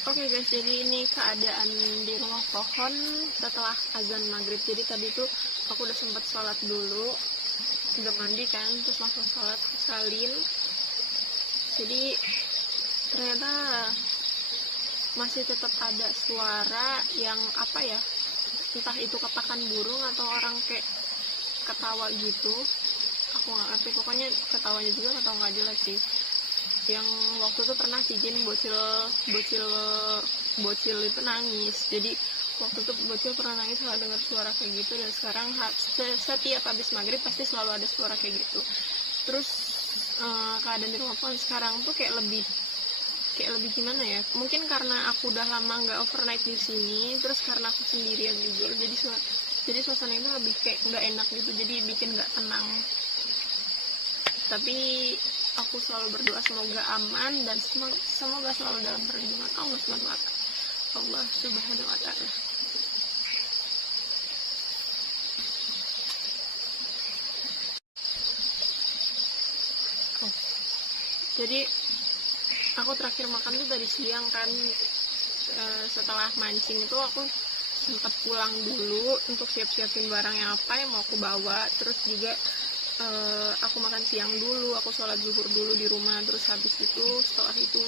Oke guys, jadi ini keadaan di rumah pohon setelah azan maghrib. Jadi tadi tuh aku udah sempat sholat dulu, udah mandi kan, terus langsung sholat salin. Jadi ternyata masih tetap ada suara yang apa ya, entah itu ketakan burung atau orang kayak ketawa gitu. Aku nggak ngerti, pokoknya ketawanya juga ketawa nggak jelas sih. Yang waktu itu pernah bikin bocil itu nangis. Jadi waktu itu bocil pernah nangis kalau dengar suara kayak gitu, dan sekarang setiap habis maghrib pasti selalu ada suara kayak gitu. Terus keadaan di rumah pohon sekarang tuh kayak lebih gimana ya, mungkin karena aku udah lama nggak overnight di sini, terus karena aku sendirian juga, jadi suasana itu lebih kayak nggak enak gitu, jadi bikin nggak tenang. Tapi aku selalu berdoa semoga aman dan semoga selalu dalam perlindungan Allah Subhanahu wa Ta'ala. Jadi aku terakhir makan tuh dari siang kan. Setelah mancing itu aku sempat pulang dulu untuk siap-siapin barang yang apa yang mau aku bawa. Terus juga aku makan siang dulu, aku sholat zuhur dulu di rumah. Terus habis itu, setelah itu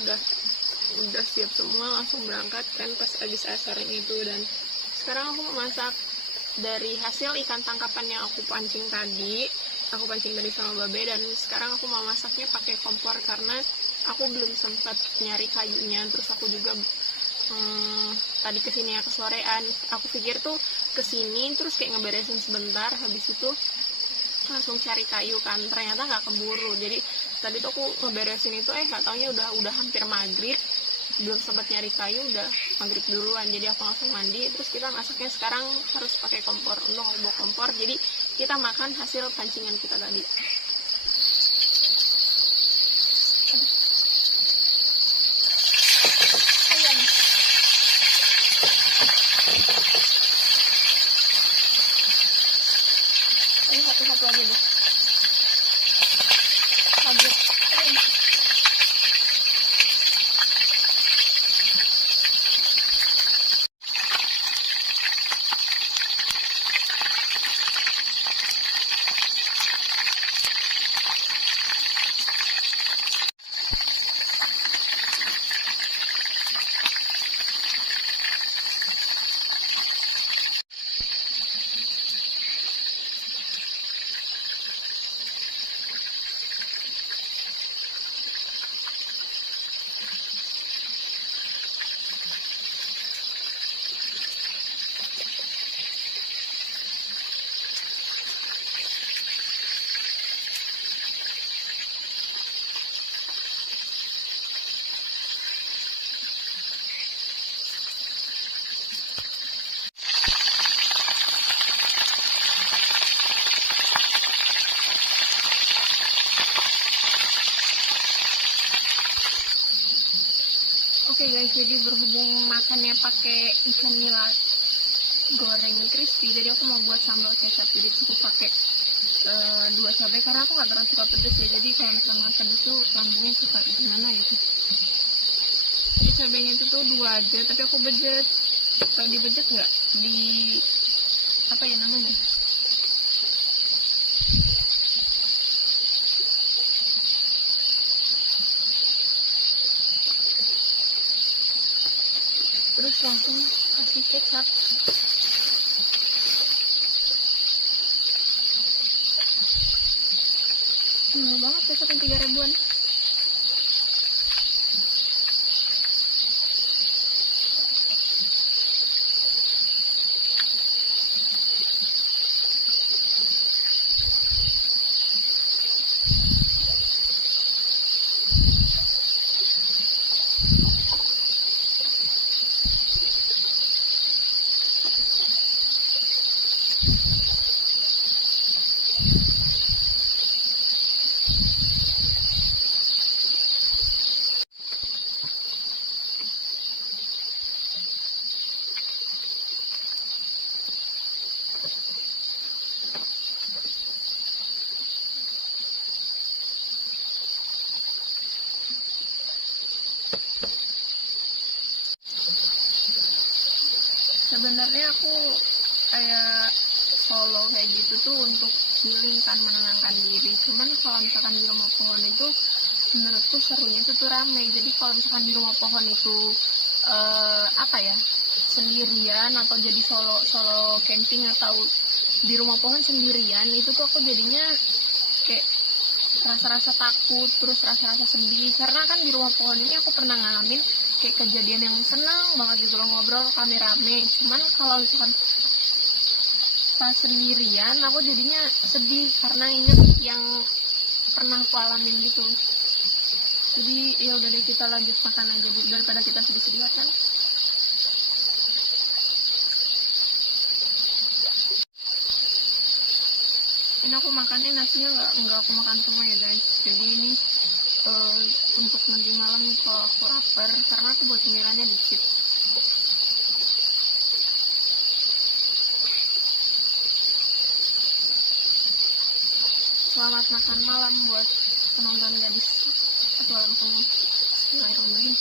udah siap semua, langsung berangkat kan pas habis asar itu. Dan sekarang aku mau masak dari hasil ikan tangkapan yang aku pancing tadi sama Babe. Dan sekarang aku mau masaknya pakai kompor karena aku belum sempat nyari kayunya. Terus aku juga tadi kesini ya kesorean. Aku pikir tuh kesini terus kayak ngeberesin sebentar, habis itu langsung cari kayu kan, ternyata nggak keburu. Jadi tadi tuh aku ngeberesin itu, nggak taunya udah hampir maghrib, belum sempat nyari kayu, udah maghrib duluan. Jadi aku langsung mandi, terus kita masaknya sekarang harus pakai kompor. Untuk bawa kompor, jadi kita makan hasil pancingan kita tadi. Ini satu-satu aja deh. Kaget. Oke guys, jadi berhubung makannya pakai ikan nila goreng crispy, jadi aku mau buat sambal kecap. Jadi aku pakai 2 cabai karena aku nggak terlalu suka pedas ya. Jadi kalau misalnya pedas tuh lambungnya suka gimana gitu. Jadi cabainya itu tuh 2 aja, tapi aku bejet. Kalau dibejet nggak di apa ya namanya? Terus langsung kasih kecap. Mahal banget kecapnya, 3 ribuan. Sebenarnya aku kayak solo kayak gitu tuh untuk healing kan, menenangkan diri. Cuman kalau misalkan di rumah pohon itu menurutku serunya itu tuh rame. Jadi kalau misalkan di rumah pohon itu apa ya, sendirian atau jadi solo camping atau di rumah pohon sendirian, itu tuh aku jadinya kayak rasa-rasa takut, terus rasa-rasa sedih. Karena kan di rumah pohon ini aku pernah ngalamin kayak kejadian yang senang banget gitu loh, ngobrol rame-rame. Cuman kalau misalkan pas sendirian aku jadinya sedih karena inget yang pernah aku alamin gitu. Jadi ya udah deh, kita lanjut makan aja Bu, daripada kita sedih-sedih kan. Ini aku makannya nasinya nggak aku makan semua ya guys. Jadi ini untuk nanti malam kalau aku lapar, karena aku buat cemilannya dikit. Selamat makan malam buat penonton gadis. Aku langsung bismillahirrahmanirrahim.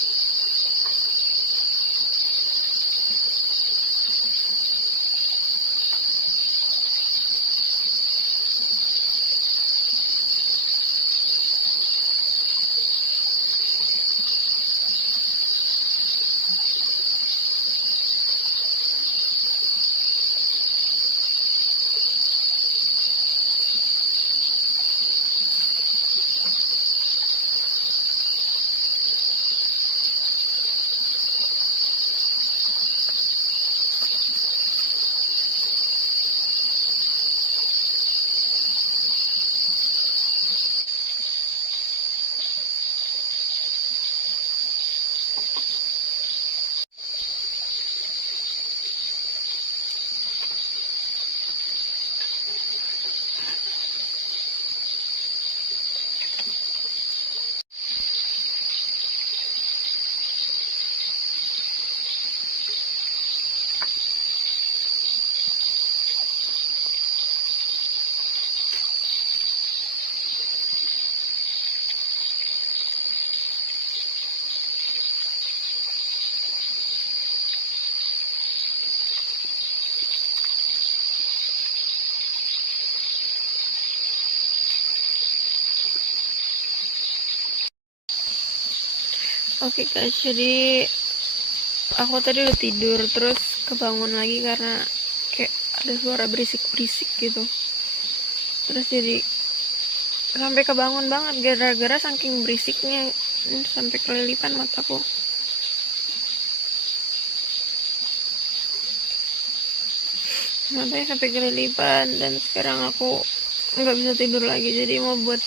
Oke guys, jadi aku tadi udah tidur terus kebangun lagi karena kayak ada suara berisik-berisik gitu. Terus jadi sampai kebangun banget gara-gara saking berisiknya, sampai kelilipan mataku. Matanya sampai kelilipan dan sekarang aku nggak bisa tidur lagi. Jadi mau buat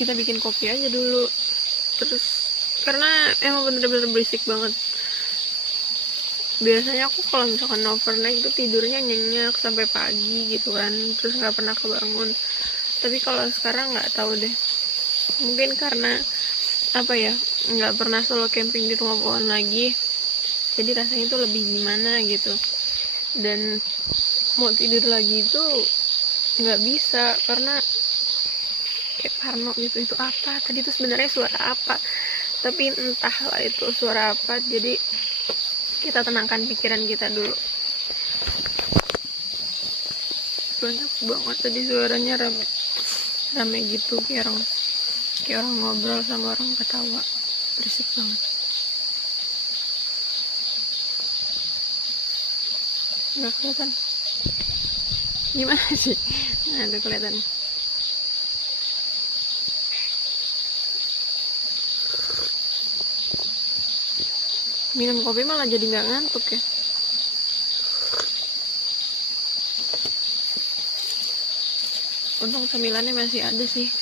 kita bikin kopi aja dulu. Terus karena emang bener-bener berisik banget. Biasanya aku kalau misalkan overnight itu tidurnya nyenyak sampai pagi gitu kan, terus nggak pernah kebangun. Tapi kalau sekarang nggak tahu deh, mungkin karena apa ya, nggak pernah solo camping di rumah pohon lagi, jadi rasanya itu lebih gimana gitu. Dan mau tidur lagi itu nggak bisa karena kayak parno gitu. Itu apa tadi, itu sebenarnya suara apa, tapi entahlah itu suara apa. Jadi kita tenangkan pikiran kita dulu. Banyak banget tadi suaranya, rame gitu, kayak orang ngobrol sama orang ketawa, berisik banget. Nggak kelihatan gimana sih? Nah, udah kelihatan. Minum kopi malah jadi nggak ngantuk ya. Untung cemilannya masih ada sih.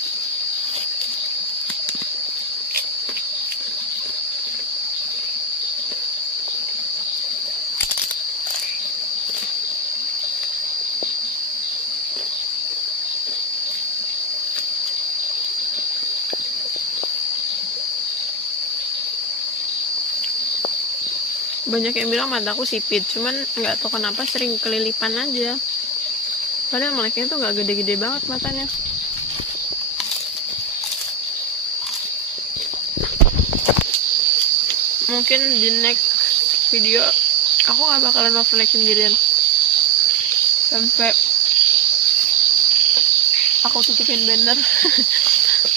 Banyak yang bilang mataku sipit, cuman nggak tahu kenapa sering kelilipan aja. Padahal meleknya tuh nggak gede-gede banget matanya. Mungkin di next video aku gak bakalan overnight sendirian sampai aku tutupin banner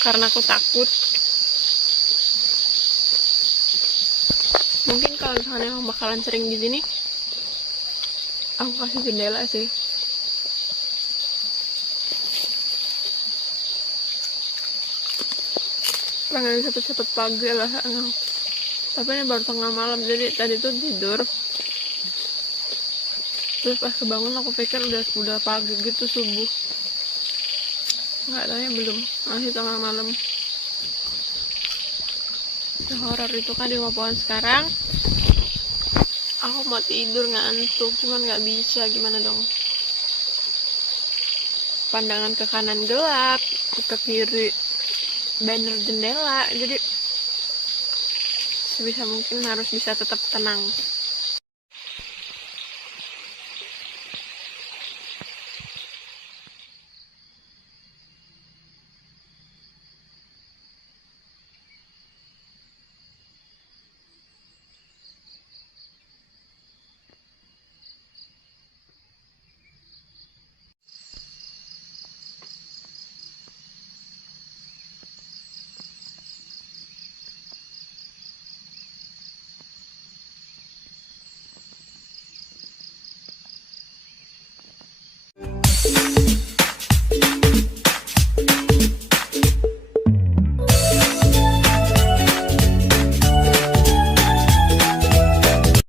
karena aku takut. Mungkin kalau misalnya emang bakalan sering di sini, aku kasih jendela sih. Pengen cepet-cepet pagi lah. Tapi ini baru tengah malam, jadi tadi tuh tidur. Terus pas kebangun aku pikir udah pagi gitu, subuh. Nggak tanya belum, masih tengah malam. Horor itu kan di Mapoan sekarang. Aku mau tidur ngantuk, cuman nggak bisa, gimana dong? Pandangan ke kanan gelap, ke kiri banner jendela, jadi sebisa mungkin harus bisa tetap tenang.